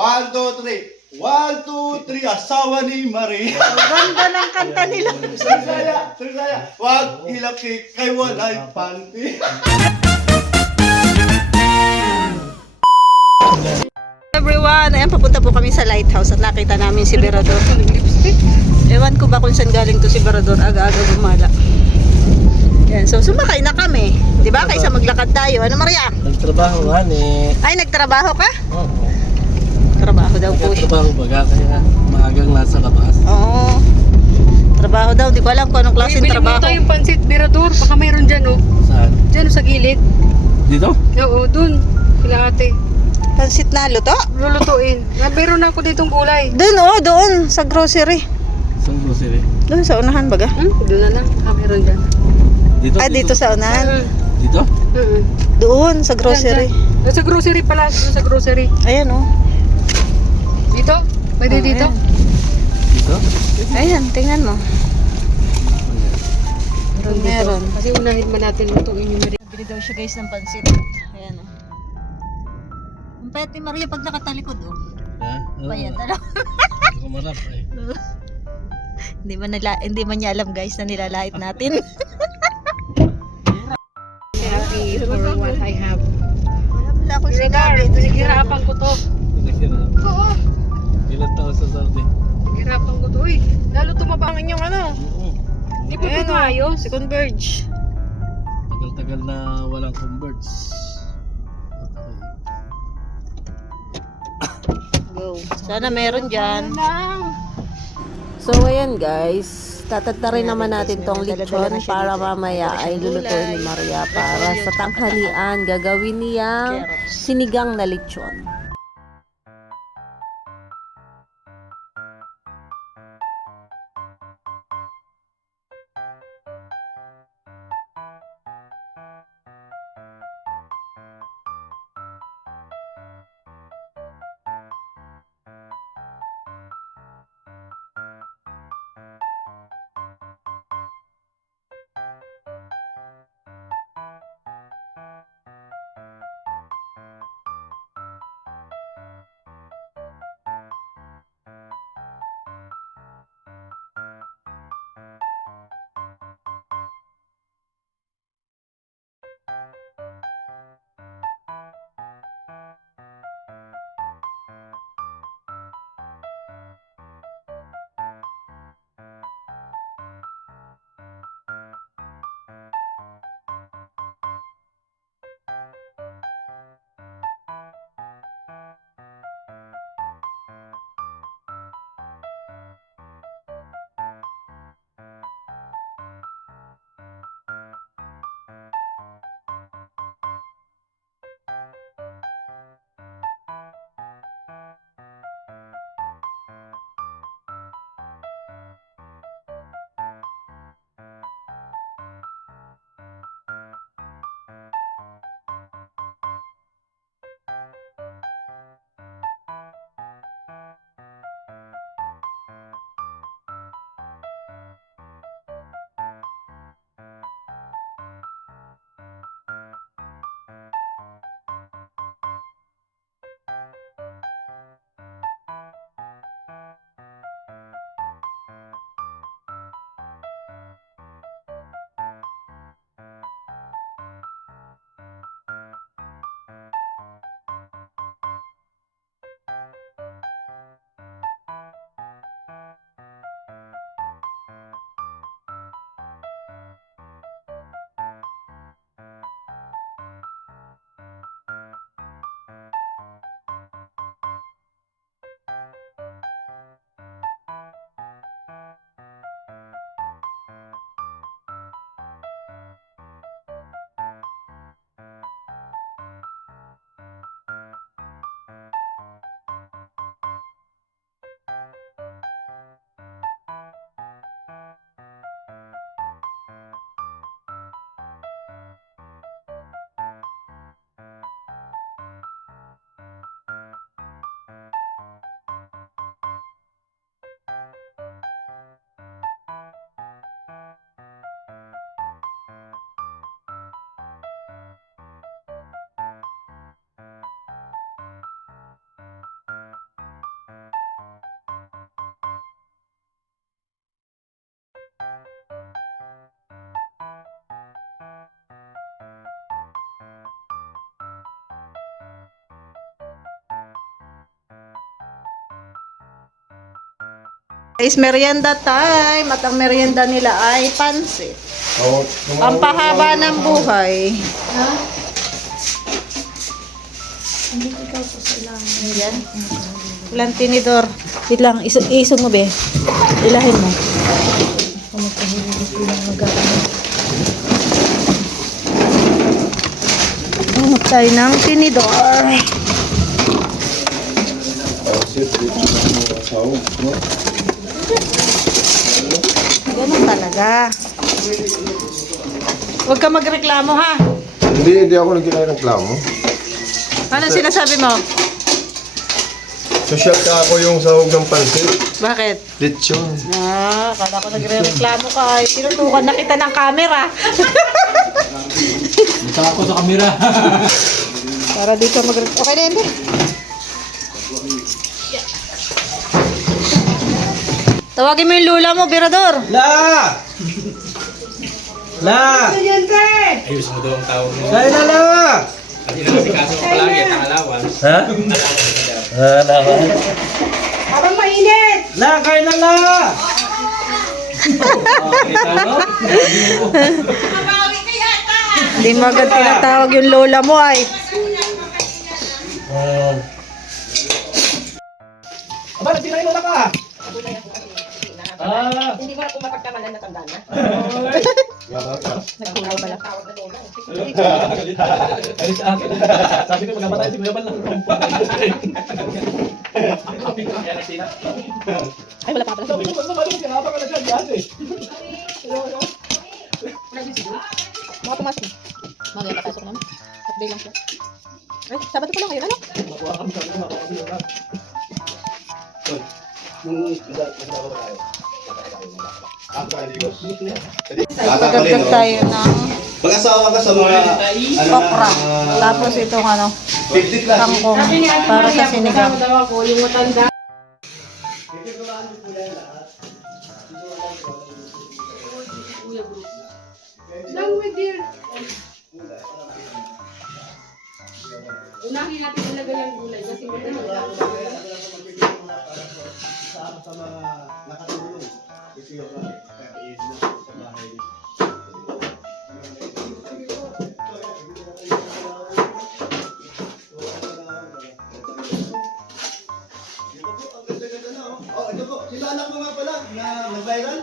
1, 2, 3. 1, 2, 3. Asawa ni Marie. Ganda ng kanta nila. Sagsaya. Wag ilapik kay walay panty. Everyone, ayan, papunta po kami sa lighthouse at nakita namin si Berador. Ewan ko ba kung saan galing to si Berador, aga-aga gumala. Yan, so sumakay na kami. Di ba? Kaysa maglakad tayo. Ano, Maria? Nagtrabaho nga eh. Ay, nagtrabaho ka? Oo. Trabaho daw po. Nagtrabaho baga kaya maagang nasa labas. Oo. Trabaho daw. Di ko alam kung anong klaseng trabaho. Bili mo tayong pansit, Berador. Baka mayroon dyan, oh. Saan? Dyan, sa gilid. Dito? Oo, dun. Kila ate. Pansit na luto? Lulutuin. Meron ako ditong gulay. Doon, oh, doon. Sa grocery. Saan grocery? Doon sa unahan baga. Doon na lang. Baka meron dyan. Dito? Ay, dito sa unahan. Dito? Doon, sa grocery. Dyan. Sa grocery pala. Doon sa grocery. Ayan, oh. Dito? Pwede Oh, dito? Dito? Ayan, tingnan mo. Meron dito. Meron. Kasi unahin man natin lutuin yung meri. Bili daw siya guys ng pansit. Ayan, oh. Ang payat ni Maria pag nakatalikod, oh. Ha? Payat, ano? Hindi ko marap eh. Hindi man niya alam guys na nilalait natin. Happy for what I have. Wala akong Berador, sinabi. pinaghirapan ko to. Pinaghirap. Oo. Ilan taon sa Saudi? Pinaghirapan ko to. Uy, lalo tumabangan yung ano. Oo. Hindi pa ito maayos. Si Converge. Tagal-tagal na walang converts. Go. Sana meron dyan. So ayan guys, tatagtarin naman natin tong lechon para mamaya ay lulutuin ni Maria para sa tanghalian gagawin niyang sinigang na lechon. Guys, merienda time. At ang merienda nila ay pansit. Oh, Ang pahaba ng buhay. Ayan. Walang tinidor. Wait lang, isog mo be. Ilahin mo. Hanap tayo ng tinidor. Ganun talaga. Huwag ka magreklamo ha. Hindi ako nagkinareklamo. Ano sinasabi mo? Social ka ako yung sahog ng pansit. Bakit? Lechon. Kala ko nagre-reklamo ka. Ay, tinutukan na kita ng camera. Basta ako sa kamera. Para di ka magre... Okay na yun, be. Tawagin mo yung lula mo, Birador. La! La! Ayos mo daw ang tawag mo. Dahil na la! Kasi na kasi kaso mo palagi, tangalawan. Ha? Alawan. Parang mainit! La, kain na la! Hindi mo agad tinatawag yung lola mo ay. Aba, nagpinayin lola ka! Ah! Hindi ko na kung mapagkamalan na tandaan na. Nagkulay pala. Sabi ko magkamatay si Kuya Bal lang. Ay, wala pa pala. Sabi ko, sinapa ka na dyan, yate. Mga pumasok na. Mamaya papasok naman. Update lang siya. Ay, Sabado pa lang ngayon, ano? Pagdagdag tayo ng Mag-asawa ka sa mga okra. Tapos itong ano, 50 class. kangkong para sa sinigang. daw ako, yung matanda. Language dear. Unahin natin talaga yung gulay kasi maganda. Sa mga nakatulong. Ito yung sa bahay. Oh, ito po. Sila anak mo nga pala na nag-viral?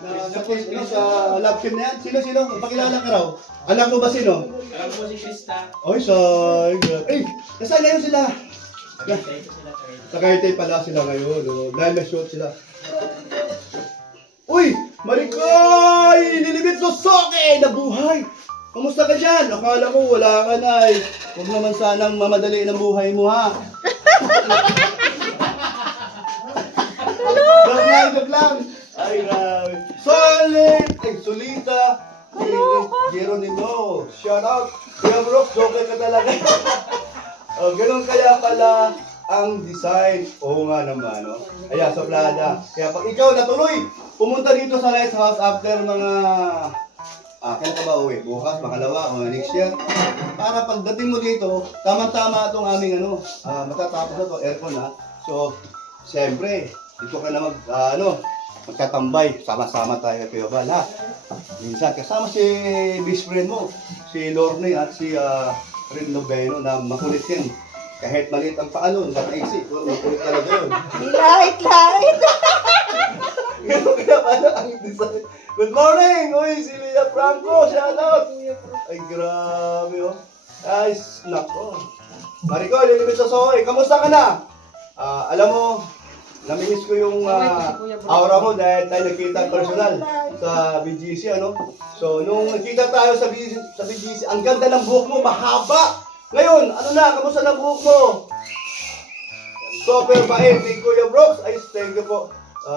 Na sa love team na yan? Sino? Pakilala ka raw. Alam mo ba sino? Alam ko si Krista. Oy, say. Eh, nasaan ngayon sila? Sa Cavite pala sila ngayon. Oh. Dahil may shoot sila. Uy! Marikoy! Nilibit Sosoke! Nabuhay! Kamusta ka dyan? Akala ko wala ka na eh. Huwag naman sanang mamadali ng buhay mo ha. Joke lang. Ay, grabe. Solid! Ay, Solita! Geronimo! Shout out! Kuya Brooks, joke ka talaga. Oh, ganun kaya pala ang design. Oo nga naman, no? Kaya sa Plada. Kaya pag ikaw natuloy, pumunta dito sa Lighthouse after mga... kailan ka ba uwi? Bukas, makalawa, o next year. Para pagdating mo dito, tama-tama itong aming matatapos na to, aircon ha. So, siyempre, dito ka na magtatambay. Sama-sama tayo kayo ba, ha? Minsan, kasama si best friend mo, si Lorne at si Rin Noveno na makulit yan. Kahit maliit ang paano, nakaisip, makulit talaga yun. Light! Ganun kaya pala ang design. Good morning! Uy, si Leah Franco, shout out! Ay, grabe oh. Ay, nako. Maricol, lilibit sa Sohoy, kamusta ka na? Alam mo, namimiss ko yung aura mo dahil tayo nagkita personal sa BGC, ano? So, nung nagkita tayo sa BGC, ang ganda ng buhok mo, mahaba! Ngayon, ano na, kamusta na buhok mo? Super bait, kay Kuya Brooks. Ay, thank you po.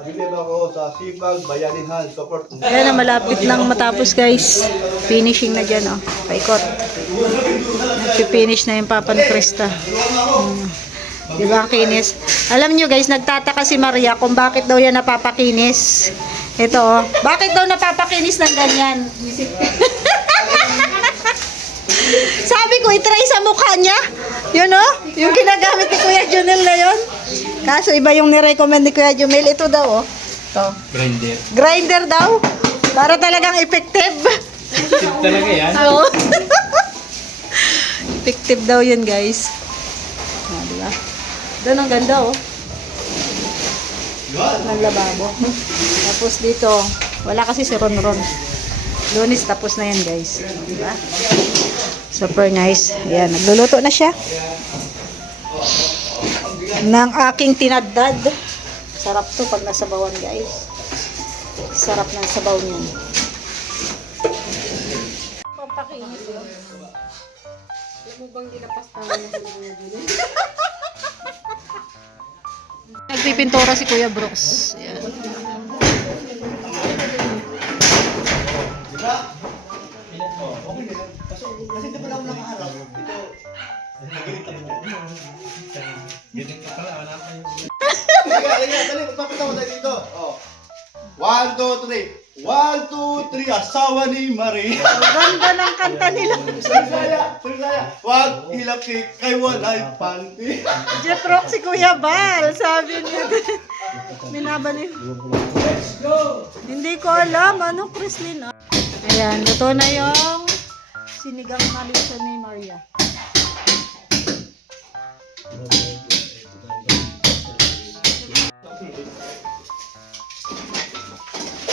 Believe ako sa sipag, bayanihan, support. Ayan na, malapit lang matapos guys. Finishing na dyan, oh. Paikot. Nagpipinish na yung Papa ni Krista. Di ba ang kinis? Alam nyo guys, nagtataka si Maria kung bakit daw yan napapakinis. Ito, oh. Bakit daw napapakinis ng ganyan? Sabi ko, itry sa mukha niya. Yun, oh. Yung ginagamit ni Kuya Junel na yun. Kaso iba yung nirecommend ni Kuya Jumel. Ito daw, oh. To. Grinder. Grinder daw. Para talagang effective. Tip talaga yan. Oo. Effective daw yun, guys. Diba? Doon ang ganda, oh. Ng lababo. Tapos dito, wala kasi si Ron. Lunes, tapos na yan, guys. Diba? Super nice. Ayan, nagluluto na siya. Ng aking tinaddad. Sarap to pag nasabawan, guys. Sarap ng sabaw niyan. Pampakinis yun. Alam mo bang nilapas namin na Nagpipintura si Kuya Brooks. Ayan. Kasi di ba lang nakaharap? Dali, magpapita mo tayo dito. Oh. 1, 2, 3. 1, 2, 3. Asawa ni Marie. Ganda ng kanta nila. Tulisaya. Wag hilap kay walay panty. Jeff Rock si Kuya Bal. Sabi niya. Minabanin. Let's go! Hindi ko alam. Ano, Chrislyn? Ayan, luto na yung sinigang malisa ni Maria.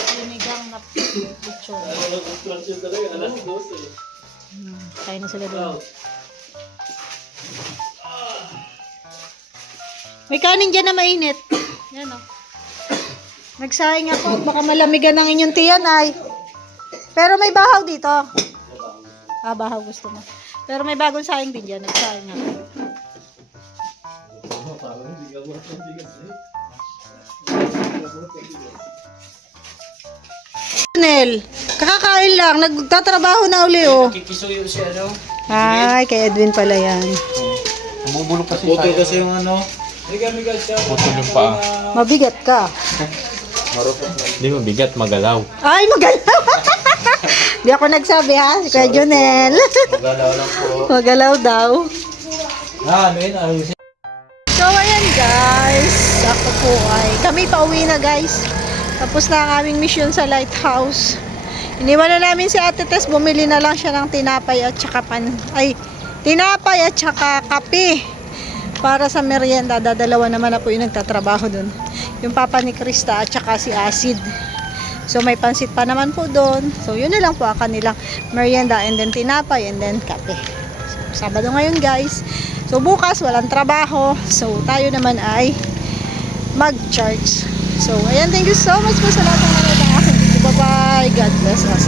Sinigang na lechon. Kain na sila doon. May kanin dyan na mainit. Yan o. Nagsaing ako. Baka malamigan ng inyong tiyan ay. Pero may bahaw dito. Ah, bahaw gusto mo. Pero may bagong saing din dyan. Nagsaing ako. Nel, kakakain lang. Nagtatrabaho na uli oh. Kikisuyo si ano. Ay, kay Edwin pala yan. Bubulok kasi tayo. Putol kasi yung ano. Putol yung paa. Mabigat ka. Hindi mo bigat, magalaw. Ay, magalaw. Di ako nagsabi ha, si Kuya Jonel. Magalaw lang po. Magalaw daw. Ano yun? Ayusin. So, ayan guys. Ako po ay, kami pauwi na guys. Tapos na ang aming mission sa lighthouse. Iniwan na namin si Ate Tess, bumili na lang siya ng tinapay at saka tinapay at saka kape. Para sa merienda, dadalawa naman na po yung nagtatrabaho dun. Yung papa ni Krista at saka si Acid. So may pansit pa naman po doon. So yun na lang po ang kanilang merienda and then tinapay and then kape. So, Sabado ngayon guys. So bukas walang trabaho. So tayo naman ay mag-charge. So ayan, thank you so much po sa lahat ng nanonood ng aking video. Bye bye. God bless us.